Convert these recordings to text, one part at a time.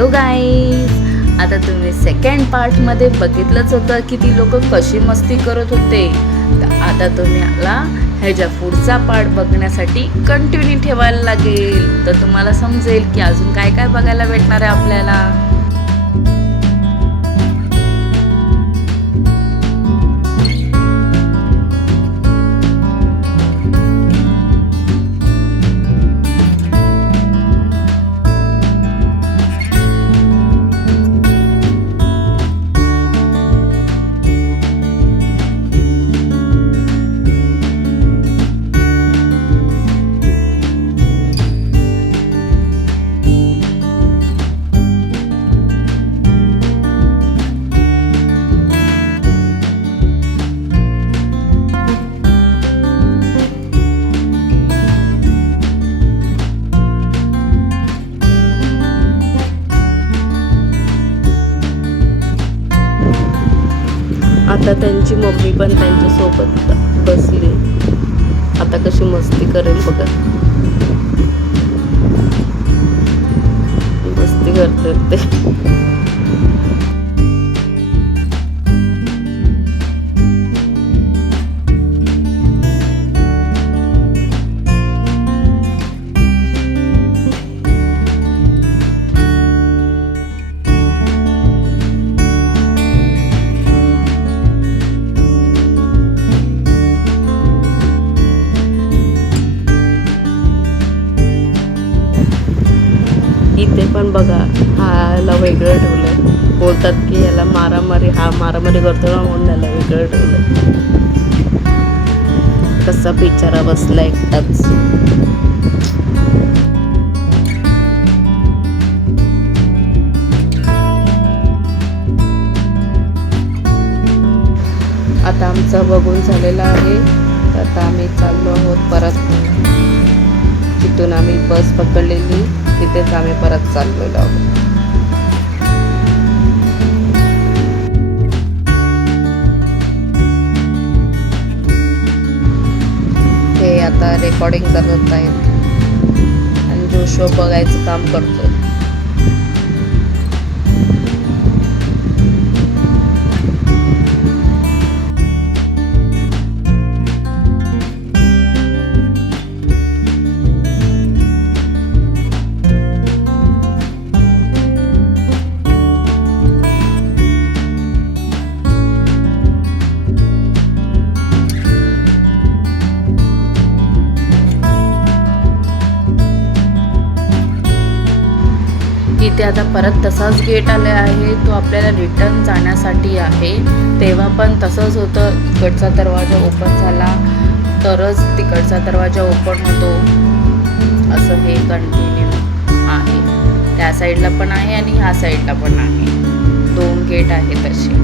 Hello guys, आता तुम्ही second पार्टमध्ये बघितलंच होतं की ती लोक कशी मस्ती करत होते. तर आता तुम्हाला ह्याच्या पुढचा पार्ट बघण्यासाठी कंटिन्यू ठेवायला लागेल, तर तुम्हाला समजेल की अजून काय काय बघायला भेटणार आहे आपल्याला. आता त्यांची मम्मी पण त्यांच्यासोबत बसली. आता कशी मस्ती करेल बघा. मस्ती करते ते. इथे पण बघा, ह्याला वेगळं ठेवलंय. बोलतात की याला मारामारी, हा मारामारी करतो ना, म्हणून याला वेगळं ठेवलंय. कसा बिचारा बसला एकटाच. आता आमचं बघून झालेलं आहे, तर आता आम्ही चाललो आहोत परत. तिथून आम्ही बस पकडलेली, तिथेच आम्ही परत चाललेलो आहोत. हे आता रेकॉर्डिंग करत आहेत आणि जो शो बघायचं काम करतोय. इथे आता परत तसाच गेट आले आहे, तो आपल्याला रिटर्न जाण्यासाठी आहे. तेव्हा पण तसंच होतं, इकडचा दरवाजा ओपन झाला तरच तिकडचा दरवाजा ओपन होतो. असं हे कंटिन्यू आहे. त्या साईडला पण आहे आणि ह्या साईडला पण आहे. 2 गेट आहेत असे.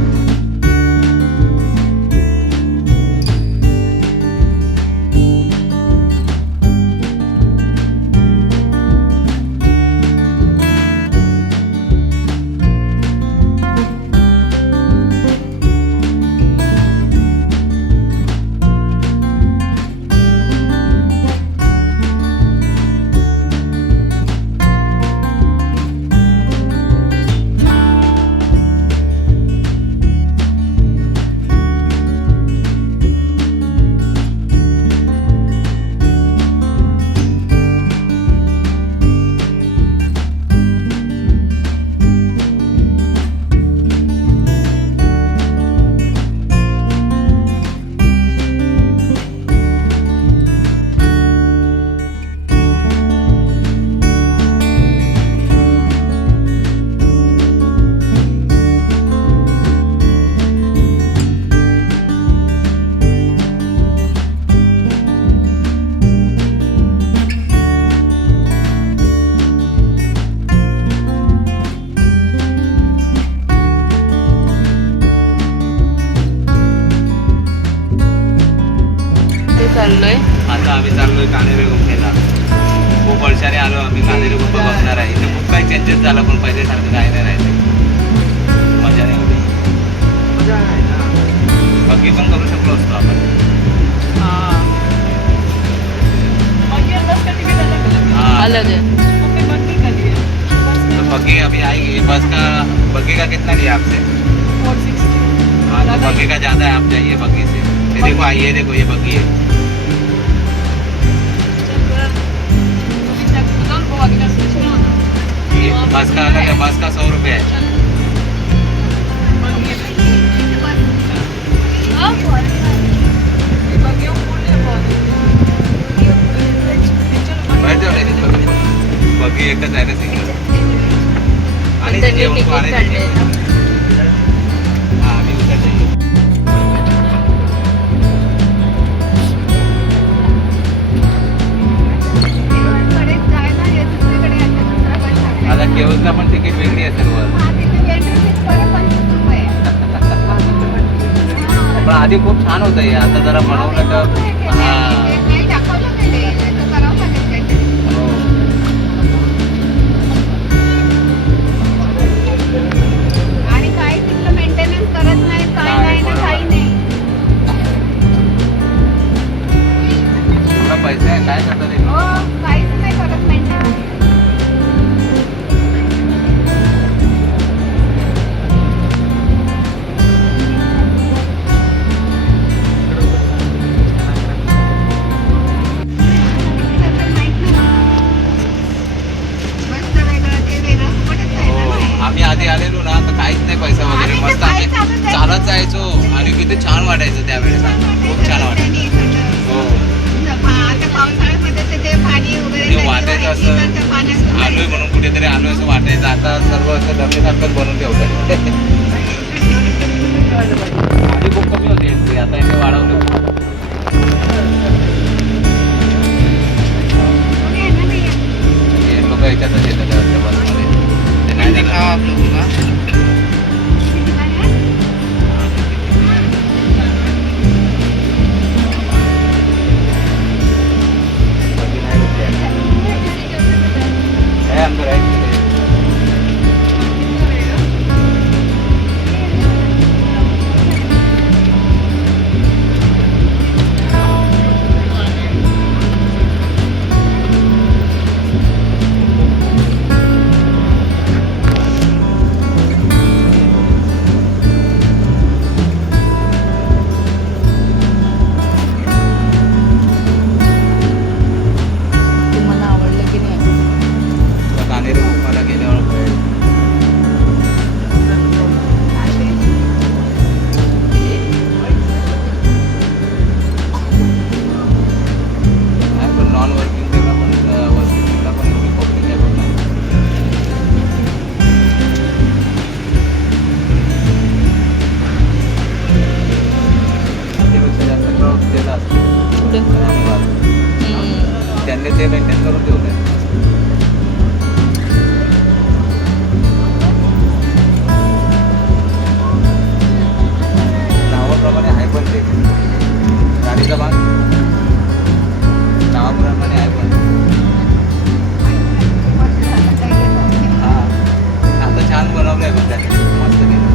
आता आम्ही चाललोय कानेरी गुंफेला. खूप वर्षाने आलो आम्ही. कानेरी गुंफा बघणार आहे. इथे खूप काही चेंजेस झाला, पण पहिल्यासारखं काही नाही राहिले. मजा नाही होती. बाकी पण करू शकलो असतो आपण. अलग है. बग्गी अभी आएगी बस का। बग्गी का कितना लिया आपसे? 460। हाँ तो बग्गी का ज़्यादा है, आप जाइए बग्गी से। ये देखो आइए, देखो ये बग्गी है। ये बस का अलग है, बस का 100 रुपये है। बैठ जाओ लेडीज बग्गी पर। बग्गी एकच आहे ना सिंगल। आणि त्यांनी जेवण को आने तिकीट दीजिए। काढले. हाँ अभी उधर जाइए। आता केवलला पण तिकीट वेगळी असेल वर. पण आधी खूप छान होतं हे, आता जरा बनवलं तर हा हो. आणि काही तिथलं मेंटेनन्स करत नाही, काय नाही ना काही नाही. थोडा पैसे आहे, काय करतात ते? हो, काहीच नाही करत मेंटेनन्स. आम्ही आधी आलेलो ना तर काहीच नाही पैसा वगैरे, आम्ही मस्त तर आम्ही पायी चालत जायचो. चालत जायचो आणि किती छान वाटायचं त्यावेळेस. खूप छान वाटायचं हो. आता पावसाळ्यामध्ये तर ते पाणी वगैरे ते वाटायचं असं इकडच्या पाण्यात आलोय म्हणून कुठेतरी आलोय असं वाटायचं. आता सर्व असं डबेसारखंच बनवून ठेवलंय. आधी खूप कमी होती एंट्री, आता यांनी वाढवली. हे लोक याच्यातच येतात त्या बसमध्ये. ते नाही जाणार. बाकी नाही रुपये. है अंदर है. तुम्हाला आवडलं की नाही? कानेरी गुफाला गेल्यावर कळेल. नाही पण नॉन वर्किंग डेला पण वर्किंग डेला पण एवढी पब्लिक आहे बघ ना. त्यापेक्षा जास्त क्राऊड गेला असतो. पुढे त्यांनी ते मेंटेन करून ठेवलंय. नावाप्रमाणे आहे पण ते गाडीचा भाग नावाप्रमाणे आहे पण. हा आता छान बनवलंय पण त्याने मस्त केलं.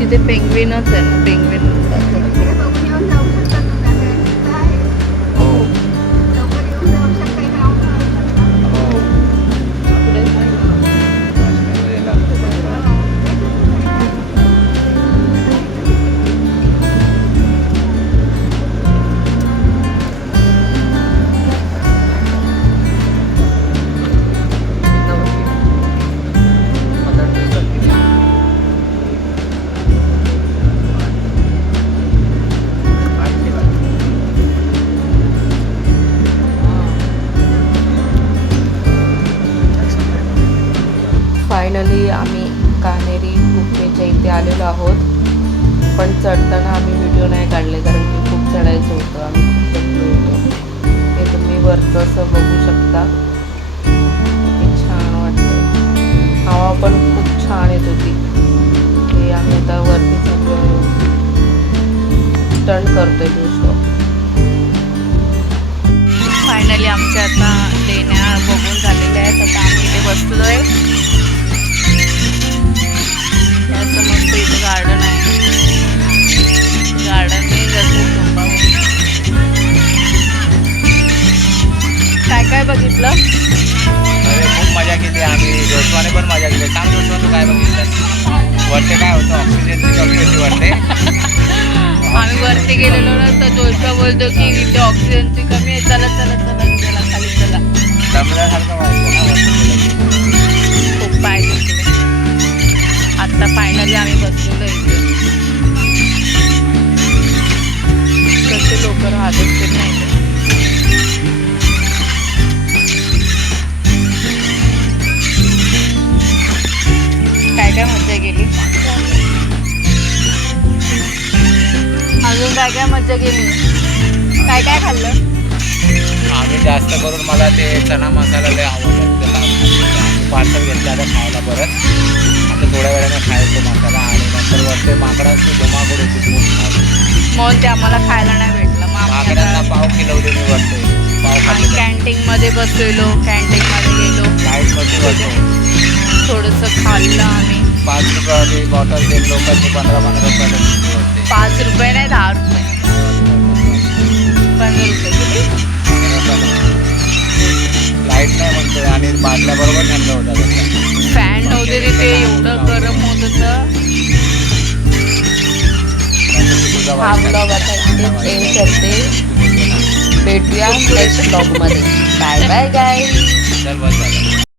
तिथे पेंग्विनच आहे ना, पेंग्विन हो हो. पुढे याला. फायनली आम्ही कानेरी गुफेच्या इथे आलेलो आहोत. पण चढताना आम्ही व्हिडिओ नाही काढले कारण की खूप चढायचं होतं, आम्ही खूप चढलो होतो. हे तुम्ही वरचं असं बघू शकता. किती छान वाटतं, हवा पण खूप छान येत होती. हे आम्ही आता वरती सगळं स्टंट करतोय दिवस. फायनली आमच्या आता लेण्या बघून झालेल्या आहेत. आता आम्ही इथे बसलोय. याचं मस्त इथे गार्डन आहे. गार्डन जसं झोपावं. बघितलं? अरे खूप मजा केली आम्ही. जोशवाने पण मजा केली. सांग जोशवा तू काय बघितलं? वरती काय होतं? ऑक्सिजनची कमी होती वरती. आम्ही वरती गेलेलो ना तर जोशवा बोलतो की इथे ऑक्सिजनची कमी आहे, चला चला चला चला खाली चला. दमल्यासारखं व्हायचं ना वरती गेलं की. खूप पाय दुखले. आता फायनली आम्ही बसलेलो इथे. कसे लोक राहत असतील नाही का? काय काय मजा गेली? अजून काय काय मजा गेली? काय काय खाल्लं? आम्ही जास्त करून मला ते चना मसाला लय आवडला. त्याला पार्सल घेतलं आता खायला परत. आता थोड्या वेळाने खायचो मसाला. आणि नंतर वरते माकडांची धुमाकूड होती खूप खायला. म्हणून ते आम्हाला खायला नाही भेटलं. मग आम्ही माकडांना आता पाव खिलवले मी वरते. पाव आणि खाल्ले. कॅन्टीन मध्ये बसलेलो, कॅन्टीन मध्ये गेलो, लाईट नव्हती वरते. थोडंसं खाल्लं आम्ही. 5 रुपयाची बॉटल ते लोकांनी 15-15 रुपयाला विकली वरते. 5 रुपये नाही 10 रुपये, 15 रुपये किती? लाईट नाही म्हणतोय आणि बाटल्या बरोबर थंड होता. फॅन नव्हते तिथे, एवढं गरम होत होतं. हा ब्लॉग आता इथेच एंड करते. भेटूया नेक्स्ट ब्लॉग मध्ये. Bye bye guys. चल बस झालं.